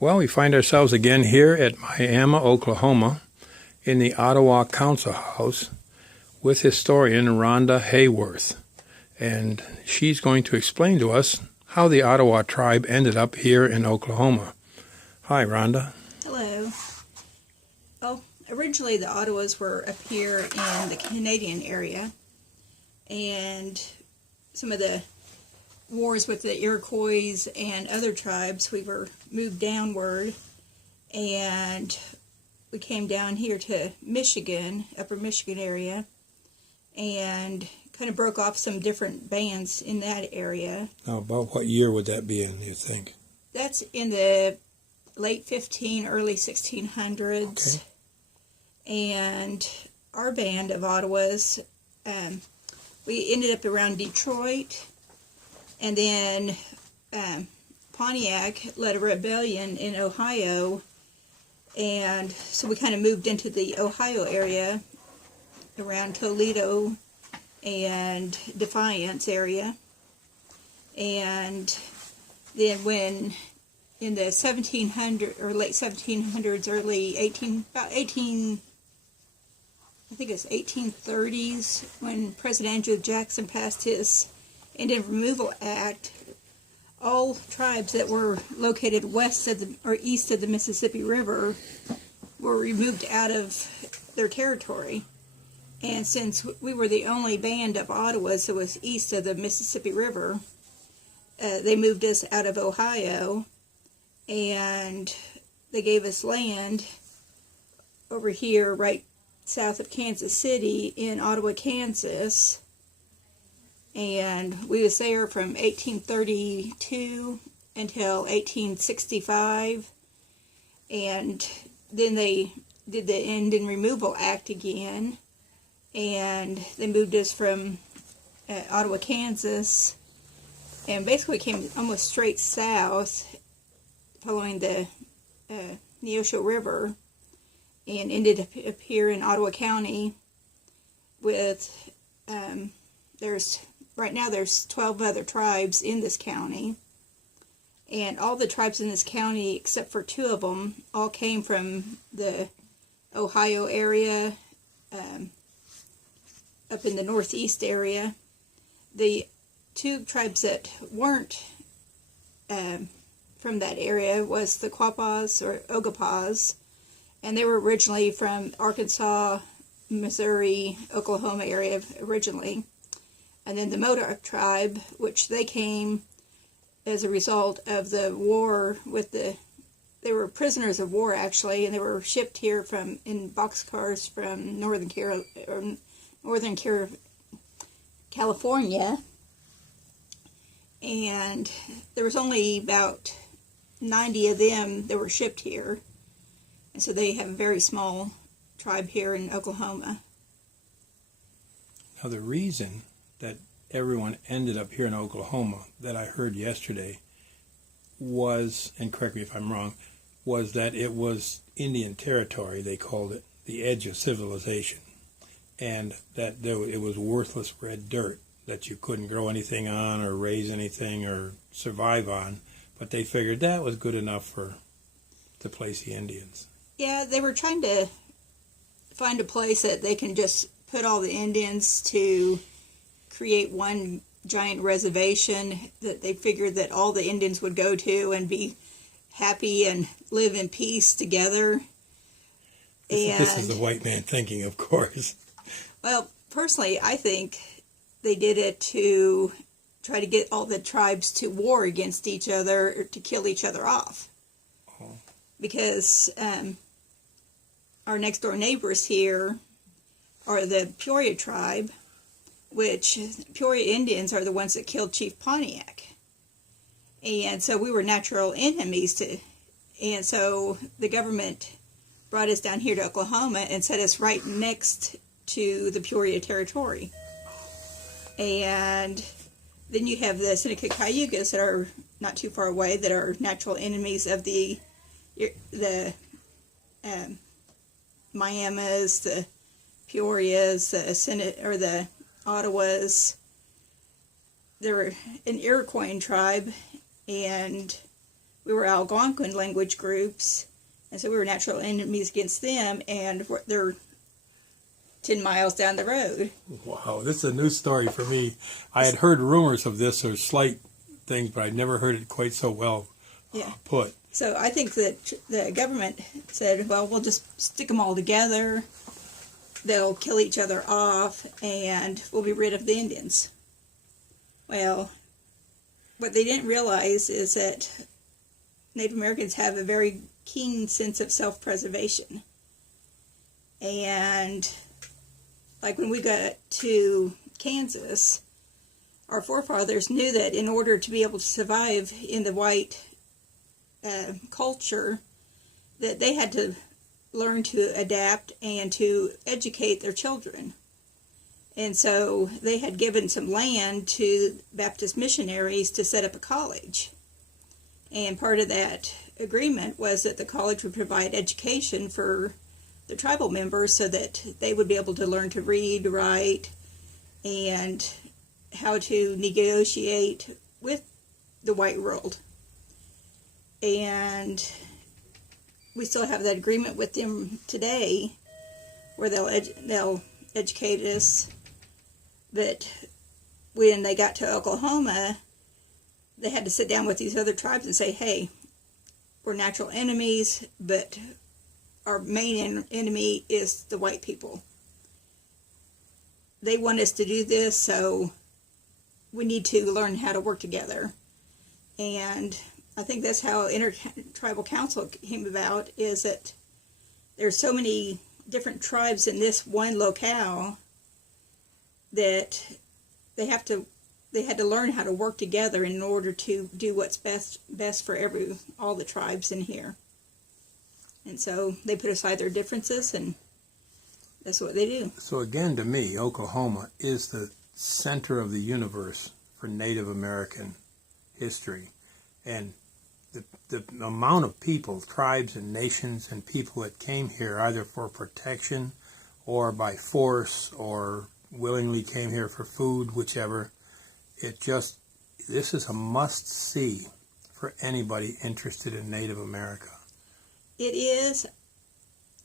Well, we find ourselves again here at Miami, Oklahoma, in the Ottawa Council House with historian Rhonda Hayworth. And she's going to explain to us how the Ottawa tribe ended up here in Oklahoma. Hi, Rhonda. Hello. Well, originally the Ottawas were up here in the Canadian area, and some of the wars with the Iroquois and other tribes, we were moved downward, and we came down here to Michigan, upper Michigan area, and kind of broke off some different bands in that area. Now, about what year would that be in, you think? That's in the late early 1600s. Okay. And our band of Ottawas, we ended up around Detroit, and then Pontiac led a rebellion in Ohio, and so we kind of moved into the Ohio area around Toledo and Defiance area. And then when in the 1700s or late 1700s, early 1830s, when President Andrew Jackson passed his Indian Removal Act, all tribes that were located west of or east of the Mississippi River were removed out of their territory. And since we were the only band of Ottawas that was east of the Mississippi River, they moved us out of Ohio, and they gave us land over here right south of Kansas City in Ottawa, Kansas. And we was there from 1832 until 1865, and then they did the Indian Removal Act again, and they moved us from Ottawa, Kansas, and basically came almost straight south following the Neosho River, and ended up here in Ottawa County with, right now there's 12 other tribes in this county, and all the tribes in this county, except for 2 of them, all came from the Ohio area, up in the northeast area. The 2 tribes that weren't from that area was the Quapaws or Ogopas, and they were originally from Arkansas, Missouri, Oklahoma area originally. And then the Modoc tribe, which they came as a result of the war with they were prisoners of war actually, and they were shipped here in boxcars from California. And there was only about 90 of them that were shipped here. And so they have a very small tribe here in Oklahoma. Now, the reason that everyone ended up here in Oklahoma that I heard yesterday was, and correct me if I'm wrong, was that it was Indian territory, they called it, the edge of civilization, and that it was worthless red dirt that you couldn't grow anything on or raise anything or survive on, but they figured that was good enough to place the Indians. Yeah, they were trying to find a place that they can just put all the Indians to create one giant reservation that they figured that all the Indians would go to and be happy and live in peace together. This is the white man thinking, of course. Well, personally, I think they did it to try to get all the tribes to war against each other, or to kill each other off. Oh. Because our next door neighbors here are the Peoria tribe, which Peoria Indians are the ones that killed Chief Pontiac. And so we were natural enemies and so the government brought us down here to Oklahoma and set us right next to the Peoria territory. And then you have the Seneca Cayugas that are not too far away, that are natural enemies of the Miamis, the Peorias, the Ottawas. They were an Iroquois tribe, and we were Algonquin language groups, and so we were natural enemies against them, and they're 10 miles down the road. Wow, this is a new story for me. I had heard rumors of this or slight things, but I'd never heard it quite so well put. So I think that the government said, well, we'll just stick them all together. They'll kill each other off, and we'll be rid of the Indians. Well, what they didn't realize is that Native Americans have a very keen sense of self-preservation. And like when we got to Kansas, our forefathers knew that in order to be able to survive in the white culture, that they had to learn to adapt and to educate their children. And so they had given some land to Baptist missionaries to set up a college. And part of that agreement was that the college would provide education for the tribal members so that they would be able to learn to read, write, and how to negotiate with the white world. And we still have that agreement with them today, where they'll educate us. But when they got to Oklahoma, they had to sit down with these other tribes and say, hey, we're natural enemies, but our main enemy is the white people. They want us to do this, so we need to learn how to work together. And I think that's how Intertribal Council came about, is that there's so many different tribes in this one locale that they had to learn how to work together in order to do what's best for all the tribes in here. And so they put aside their differences, and that's what they do. So again, to me, Oklahoma is the center of the universe for Native American history. And the amount of people, tribes and nations and people that came here either for protection or by force or willingly came here for food, whichever, this is a must-see for anybody interested in Native America. It is.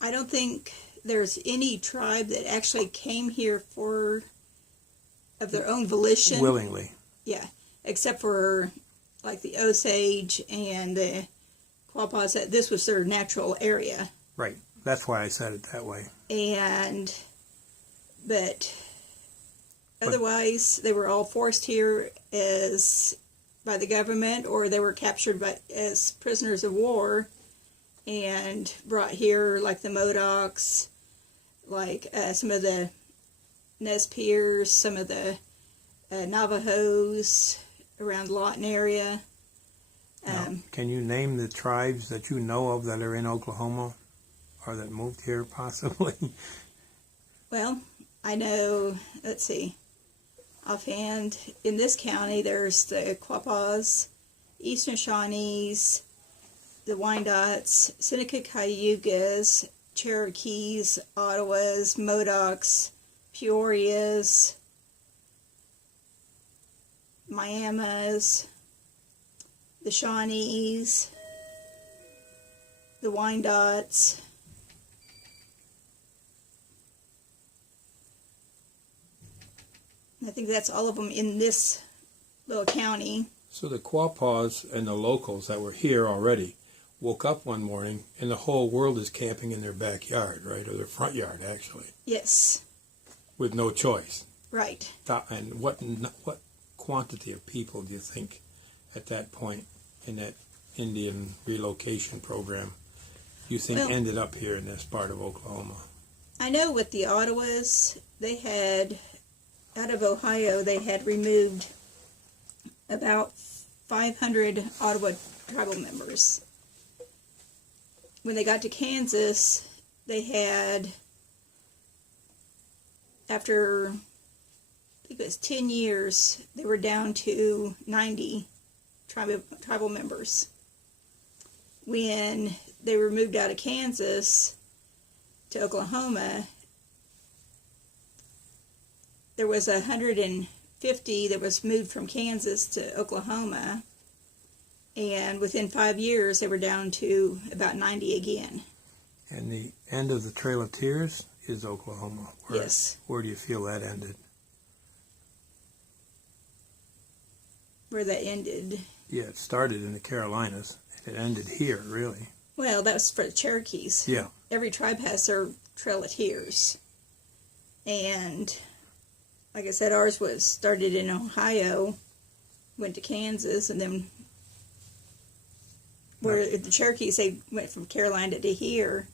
I don't think there's any tribe that actually came here of their own volition. Willingly. Yeah, except for like the Osage and the Quapaws. This was their natural area. Right. That's why I said it that way. But otherwise, they were all forced here by the government, or they were captured as prisoners of war and brought here, like the Modocs, like some of the Nez Perce, some of the Navajos around Lawton area. Now, can you name the tribes that you know of that are in Oklahoma or that moved here possibly? Well, I know, let's see, offhand, in this county there's the Quapaws, Eastern Shawnees, the Wyandots, Seneca Cayugas, Cherokees, Ottawas, Modocs, Peorias, Miamis, the Shawnees, the Wyandots. I think that's all of them in this little county. So the Quapaws and the locals that were here already woke up one morning and the whole world is camping in their backyard, right? Or their front yard, actually. Yes. With no choice. Right. And what quantity of people do you think at that point in that Indian relocation program you think ended up here in this part of Oklahoma? I know with the Ottawas, they had, out of Ohio, they had removed about 500 Ottawa tribal members. When they got to Kansas, they had, after, I think it was 10 years, they were down to 90 tribal members. When they were moved out of Kansas to Oklahoma, there was 150 that was moved from Kansas to Oklahoma, And within 5 years, they were down to about 90 again. And the end of the Trail of Tears is Oklahoma. Yes. Where do you feel that ended? Where that ended. Yeah, it started in the Carolinas. And it ended here, really. Well, that was for the Cherokees. Yeah. Every tribe has their Trail of Tears. And like I said, ours was started in Ohio, went to Kansas, and then where the Cherokees, they went from Carolina to here.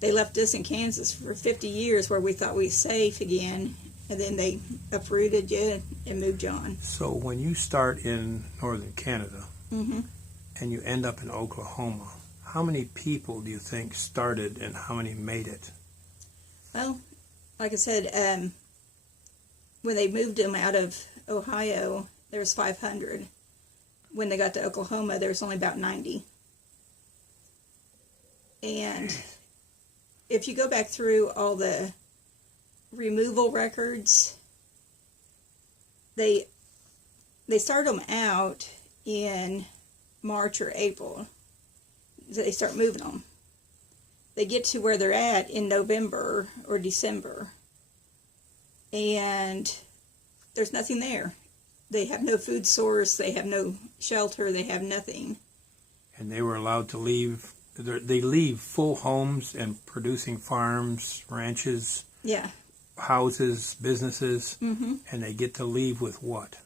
They left us in Kansas for 50 years where we thought we was safe again, and then they uprooted you and moved you on. So when you start in northern Canada Mm-hmm. and you end up in Oklahoma, how many people do you think started and how many made it? Well, like I said, when they moved them out of Ohio, there was 500. When they got to Oklahoma, there was only about 90. And if you go back through all the removal records, they start them out in March or April. They start moving them. They get to where they're at in November or December, and there's nothing there. They have no food source, they have no shelter, they have nothing. And they were allowed to leave. They leave full homes and producing farms, ranches, Yeah. houses, businesses, Mm-hmm. and they get to leave with what?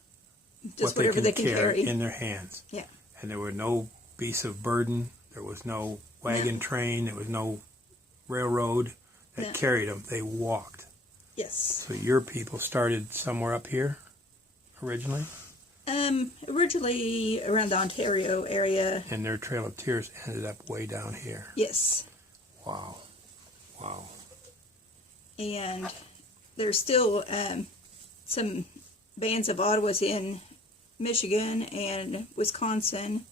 Just what whatever they can carry. in their hands. Yeah. And there were no beasts of burden. There was no wagon train. There was no railroad that No. carried them. They walked. Yes. So your people started somewhere up here originally? Originally around the Ontario area. And their Trail of Tears ended up way down here. Yes. Wow. Wow. And there's still some bands of Ottawas in Michigan and Wisconsin.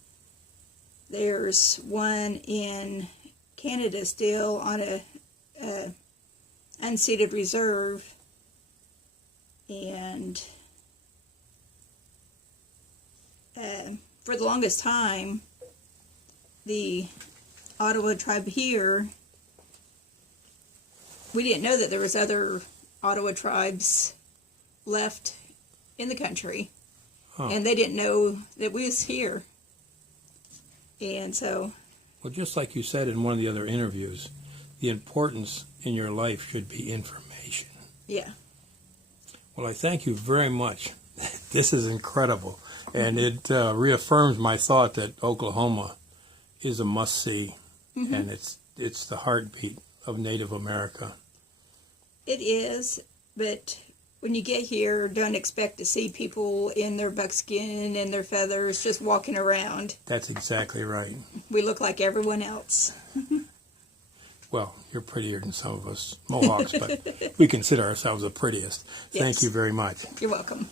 There's one in Canada still on a unceded reserve, and for the longest time, the Ottawa tribe here, we didn't know that there was other Ottawa tribes left in the country, and they didn't know that we was here. And so, well, just like you said in one of the other interviews, the importance in your life should be information. yeah. Well, I thank you very much. This is incredible, and it reaffirms my thought that Oklahoma is a must-see, and it's the heartbeat of Native America. It is, but when you get here, don't expect to see people in their buckskin and their feathers just walking around. That's exactly right. We look like everyone else. Well, you're prettier than some of us Mohawks, but we consider ourselves the prettiest. Yes. Thank you very much. You're welcome.